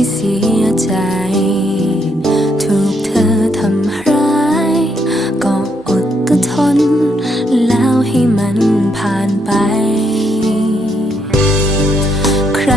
ที่เสียใจ ถูกเธอทำร้าย ก็อดก็ทน แล้วให้มันผ่านไป ใคร